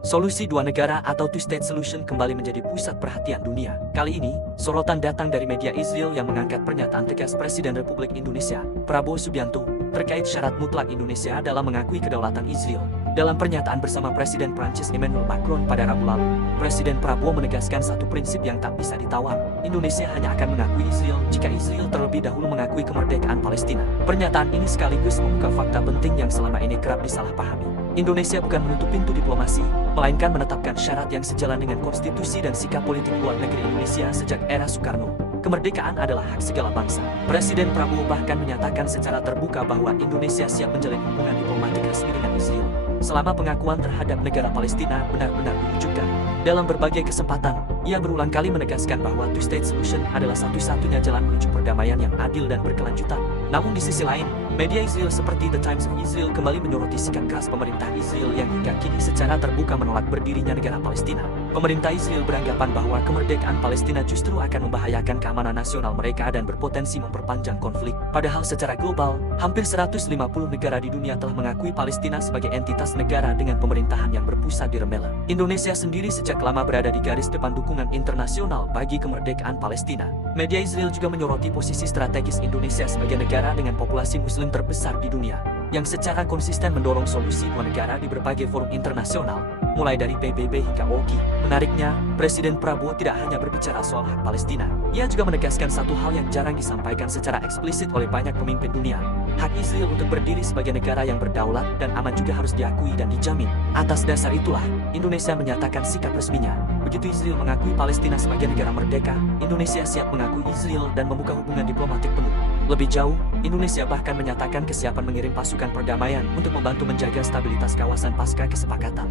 Solusi dua negara atau two-state solution kembali menjadi pusat perhatian dunia. Kali ini, sorotan datang dari media Israel yang mengangkat pernyataan tegas Presiden Republik Indonesia, Prabowo Subianto, terkait syarat mutlak Indonesia dalam mengakui kedaulatan Israel. Dalam pernyataan bersama Presiden Prancis Emmanuel Macron pada Rabu lalu, Presiden Prabowo menegaskan satu prinsip yang tak bisa ditawar. Indonesia hanya akan mengakui Israel jika Israel terlebih dahulu mengakui kemerdekaan Palestina. Pernyataan ini sekaligus membuka fakta penting yang selama ini kerap disalahpahami. Indonesia bukan menutup pintu diplomasi, melainkan menetapkan syarat yang sejalan dengan konstitusi dan sikap politik luar negeri Indonesia sejak era Soekarno. Kemerdekaan adalah hak segala bangsa. Presiden Prabowo bahkan menyatakan secara terbuka bahwa Indonesia siap menjalin hubungan diplomatik resmi dengan Israel selama pengakuan terhadap negara Palestina benar-benar diwujudkan. Dalam berbagai kesempatan, ia berulang kali menegaskan bahwa two-state solution adalah satu-satunya jalan menuju perdamaian yang adil dan berkelanjutan. Namun di sisi lain, media Israel seperti The Times of Israel kembali menyoroti sikap keras pemerintah Israel yang hingga kini secara terbuka menolak berdirinya negara Palestina. Pemerintah Israel beranggapan bahwa kemerdekaan Palestina justru akan membahayakan keamanan nasional mereka dan berpotensi memperpanjang konflik. Padahal secara global, hampir 150 negara di dunia telah mengakui Palestina sebagai entitas negara dengan pemerintahan yang berpusat di Ramallah. Indonesia sendiri sejak lama berada di garis depan dukungan internasional bagi kemerdekaan Palestina. Media Israel juga menyoroti posisi strategis Indonesia sebagai negara dengan populasi muslim terbesar di dunia, yang secara konsisten mendorong solusi dua negara di berbagai forum internasional, mulai dari PBB hingga OGI. Menariknya, Presiden Prabowo tidak hanya berbicara soal hak Palestina. Ia juga menegaskan satu hal yang jarang disampaikan secara eksplisit oleh banyak pemimpin dunia. Hak Israel untuk berdiri sebagai negara yang berdaulat dan aman juga harus diakui dan dijamin. Atas dasar itulah, Indonesia menyatakan sikap resminya. Begitu Israel mengakui Palestina sebagai negara merdeka, Indonesia siap mengakui Israel dan membuka hubungan diplomatik penuh. Lebih jauh, Indonesia bahkan menyatakan kesiapan mengirim pasukan perdamaian untuk membantu menjaga stabilitas kawasan pasca kesepakatan.